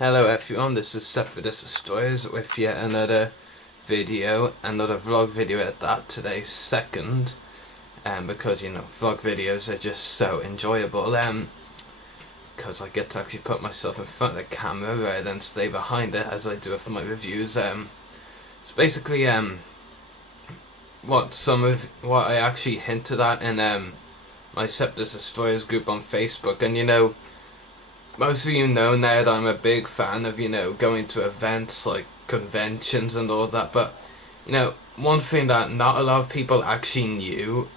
Hello everyone, this is Separate Destroyers with yet another video, another vlog video at that, today's second, because vlog videos are just so enjoyable, because I get to actually put myself in front of the camera rather than stay behind it as I do with my reviews. So basically, what I actually hinted at in my Separate Destroyers group on Facebook, and most of you know now that I'm a big fan of, going to events like conventions and all that, but, one thing that not a lot of people actually knew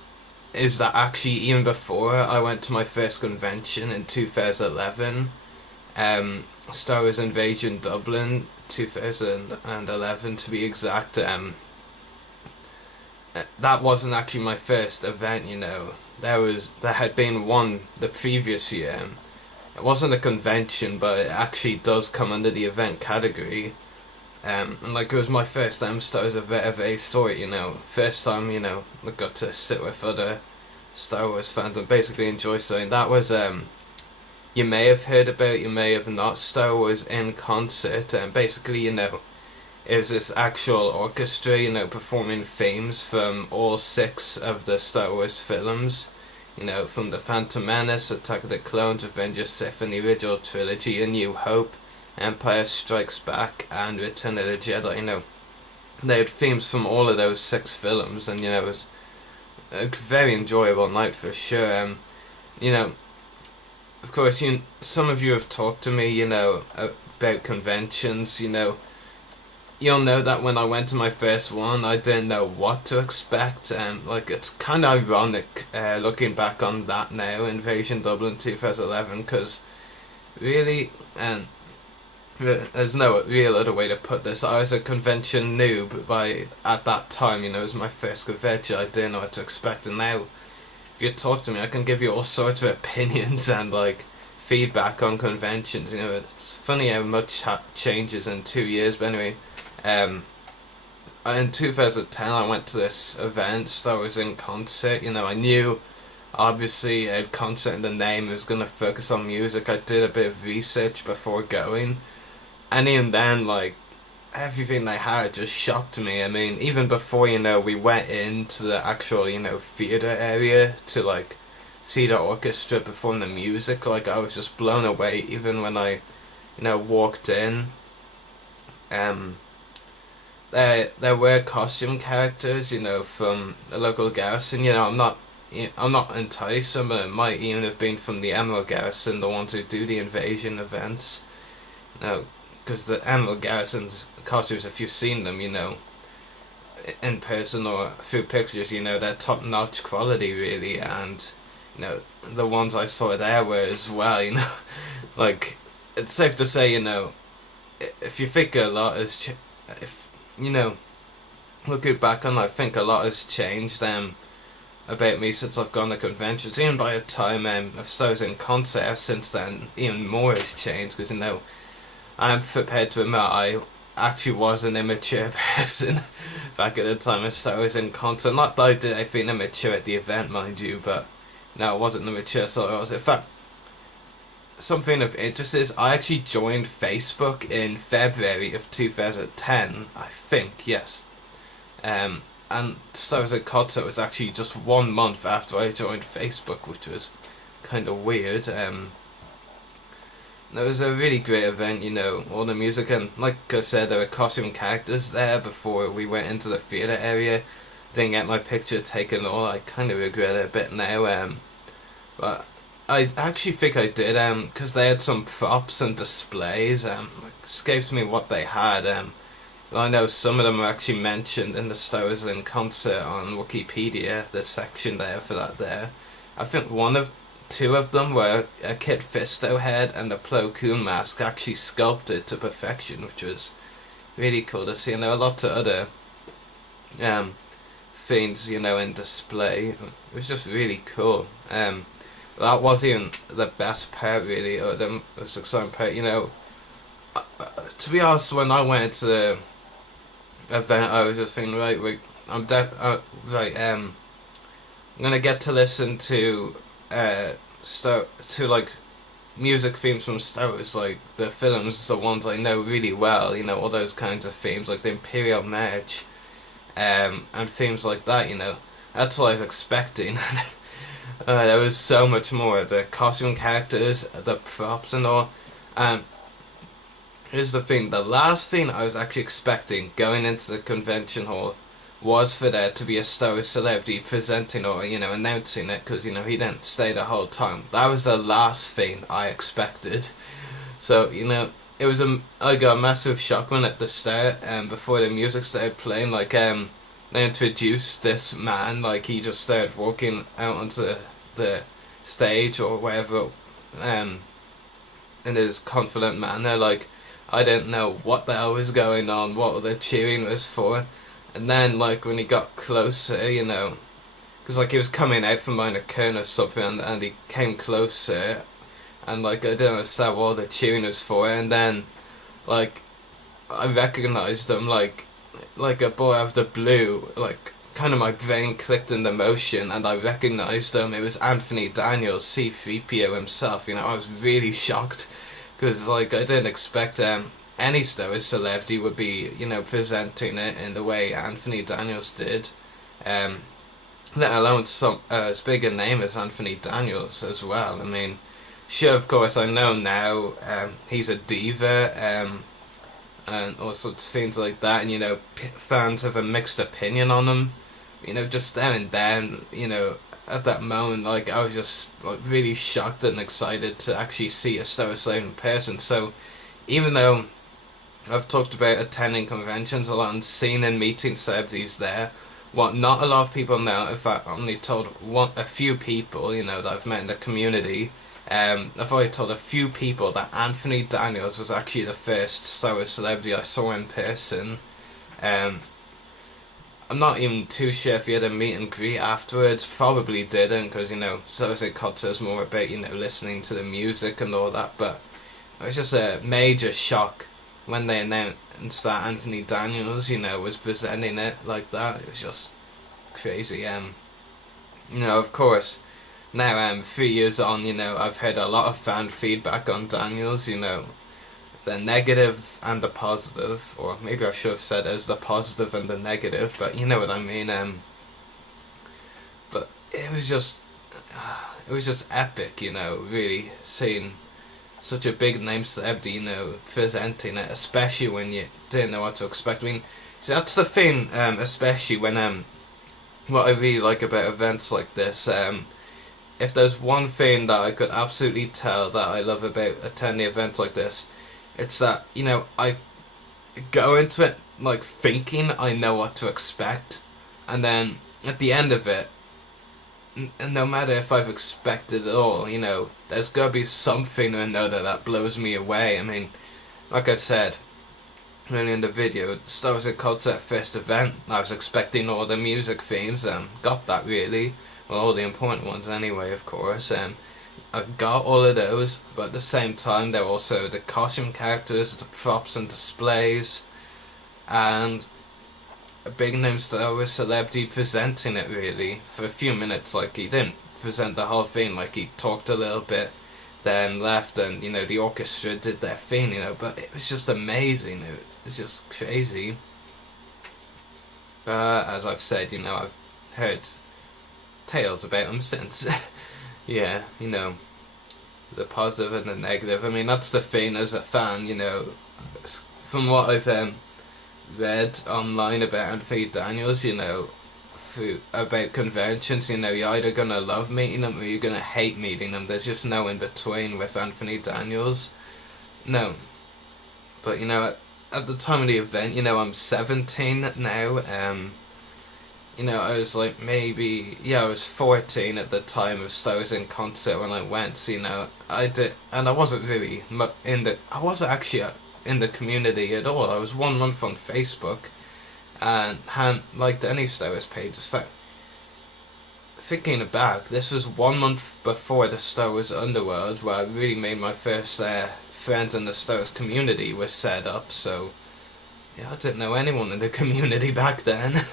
is that actually even before I went to my first convention in 2011, Star Wars Invasion Dublin 2011 to be exact, that wasn't actually my first event, there had been one the previous year. It wasn't a convention, but it actually does come under the event category. And it was my first time Star Wars event of any sort, First time, I got to sit with other Star Wars fans and basically enjoy something. That was, you may have heard about, you may have not, Star Wars in Concert. And basically, it was this actual orchestra, performing themes from all 6 of the Star Wars films. From The Phantom Menace, Attack of the Clones, Revenge of Sith, and the original trilogy, A New Hope, Empire Strikes Back, and Return of the Jedi. They had themes from all of those 6 films, and it was a very enjoyable night for sure. Of course, some of you have talked to me, about conventions. You'll know that when I went to my first one, I didn't know what to expect. It's kind of ironic looking back on that now, Invasion Dublin 2011, because really, there's no real other way to put this. I was a convention noob at that time. It was my first convention. I didn't know what to expect, and now, if you talk to me, I can give you all sorts of opinions and feedback on conventions. It's funny how much changes in 2 years, but anyway. In 2010 I went to this event, Star Wars in Concert. I knew obviously a concert in the name was going to focus on music. I did a bit of research before going, and even then, everything they had just shocked me. I mean, even before, we went into the actual, theatre area to see the orchestra perform the music, I was just blown away even when I, walked in. There were costume characters, from the local garrison. I'm not entirely some of them might even have been from the Emerald Garrison, the ones who do the invasion events. Because the Emerald Garrison's costumes, if you've seen them, in person or through pictures, they're top-notch quality, really, and, the ones I saw there were as well, it's safe to say, if you think a lot has looking back on, I think a lot has changed about me since I've gone to conventions. Even by the time I've started in Concert since then, even more has changed, because I'm prepared to admit I actually was an immature person back at the time I was in Concert. Not that I did anything immature at the event, mind you, but I wasn't immature, so I was. In fact, something of interest is I actually joined Facebook in February of 2010, I think, yes. And Star Wars in Concert was actually just 1 month after I joined Facebook, which was kind of weird. It was a really great event, all the music, and like I said, there were costume characters there before we went into the theatre area. Didn't get my picture taken at all. I kind of regret it a bit now, but I actually think I did, because they had some props and displays. It escapes me what they had. I know some of them are actually mentioned in the Star Wars in Concert on Wikipedia, the section there for that there. I think 2 of them were a Kit Fisto head and a Plo Koon mask actually sculpted to perfection, which was really cool to see. And there were lots of other things, in display. It was just really cool. That wasn't even the best part, really, or the most exciting part. To be honest, when I went to the event, I was just thinking, right, I'm gonna get to listen to music themes from Star Wars, like the films, the ones I know really well, you know, all those kinds of themes, like the Imperial March, and themes like that, you know. That's what I was expecting. There was so much more. The costume characters, the props and all. Um, Here's the thing, the last thing I was actually expecting going into the convention hall was for there to be a Star Wars celebrity presenting or, you know, announcing it, because, you know, he didn't stay the whole time. That was the last thing I expected. So, you know, I got a massive shock when at the start, before the music started playing, like, they introduced this man, like, he just started walking out onto the stage or wherever, in his confident manner, like, I didn't know what the hell was going on, what the cheering was for. And then, like, when he got closer, you know, because, like, he was coming out from behind a curtain or something, and he came closer, and, like, I didn't understand what the cheering was for, and then, like, I recognised him, like a boy out of the blue, like, kind of my brain clicked into motion, and I recognised him. It was Anthony Daniels, C-3PO himself, you know. I was really shocked, because, like, I didn't expect any Star Wars celebrity would be, you know, presenting it in the way Anthony Daniels did, let alone some as big a name as Anthony Daniels as well. I mean, sure, of course, I know now he's a diva, and all sorts of things like that, and, you know, fans have a mixed opinion on him, you know. Just there and then, you know, at that moment, like, I was just, like, really shocked and excited to actually see a Star Wars celebrity in person. So, even though I've talked about attending conventions a lot and seeing and meeting celebrities there, what not a lot of people know, in fact, I only told a few people, you know, that I've met in the community, I've already told a few people that Anthony Daniels was actually the first Star Wars celebrity I saw in person. I'm not even too sure if he had a meet and greet afterwards. Probably didn't, because, you know, Star Wars concert is more about, you know, listening to the music and all that. But it was just a major shock when they announced that Anthony Daniels, you know, was presenting it like that. It was just crazy. You know, of course, now 3 years on, you know, I've heard a lot of fan feedback on Daniels, you know, the negative and the positive, or maybe I should have said as the positive and the negative, but you know what I mean. But it was just epic, you know, really seeing such a big name celebrity, you know, presenting it, especially when you didn't know what to expect. I mean, see, that's the thing, especially when what I really like about events like this, if there's one thing that I could absolutely tell that I love about attending events like this, it's that, you know, I go into it, like, thinking I know what to expect, and then at the end of it, no matter if I've expected it all, you know, there's gotta be something or another that blows me away. I mean, like I said earlier in the video, Star Wars Concert first event, I was expecting all the music themes, got that really, well, all the important ones anyway, of course, I got all of those, but at the same time there were also the costume characters, the props and displays, and a big name Star Wars celebrity presenting it really for a few minutes. Like, he didn't present the whole thing, like, he talked a little bit, then left, and, you know, the orchestra did their thing, you know, but it was just amazing. It was just crazy. As I've said, you know, I've heard tales about him since. Yeah, you know, the positive and the negative. I mean, that's the thing as a fan, you know, from what I've read online about Anthony Daniels, you know, about conventions, you know, you're either gonna love meeting him or you're gonna hate meeting him. There's just no in between with Anthony Daniels. No. But, you know, at the time of the event, you know, I'm 17 now, you know, I was like I was 14 at the time of Star Wars in concert when I went, so, you know, I wasn't really I wasn't actually in the community at all. I was 1 month on Facebook, and hadn't liked any Star Wars page. In fact, thinking back, this was 1 month before the Star Wars Underworld, where I really made my first friends in the Star Wars community was set up, so, yeah, I didn't know anyone in the community back then.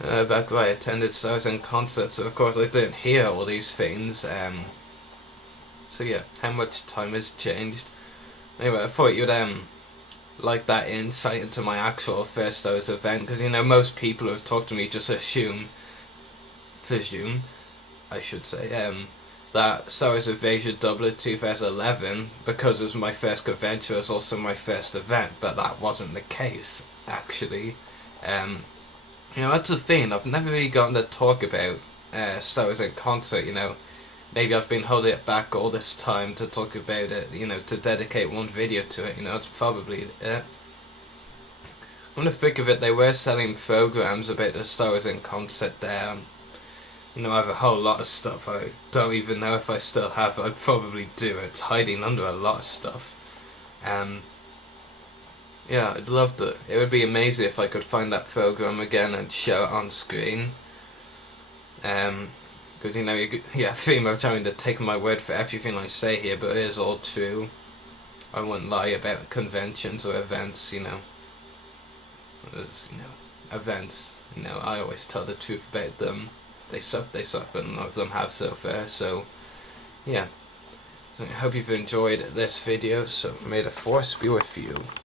Back when I attended Star Wars in concerts, so of course I didn't hear all these things, So yeah, how much time has changed. Anyway, I thought you'd like that insight into my actual first Star Wars event, because most people who have talked to me just presume, I should say, that Star Wars Invasion Dublin 2011, because it was my first convention, was also my first event, but that wasn't the case, actually. That's the thing, I've never really gotten to talk about Star Wars in concert, Maybe I've been holding it back all this time to talk about it, to dedicate one video to it, it's probably it. When I think of it, they were selling programs about the Star Wars in concert there. I have a whole lot of stuff. I don't even know if I still have it. I probably do. It's hiding under a lot of stuff. Yeah, I'd love to. It would be amazing if I could find that program again and show it on screen. Because I think I'm trying to take my word for everything I say here, but it is all true. I wouldn't lie about conventions or events, There's, events, I always tell the truth about them. They suck, but none of them have so far, so, yeah. So I hope you've enjoyed this video, so may the Force be with you.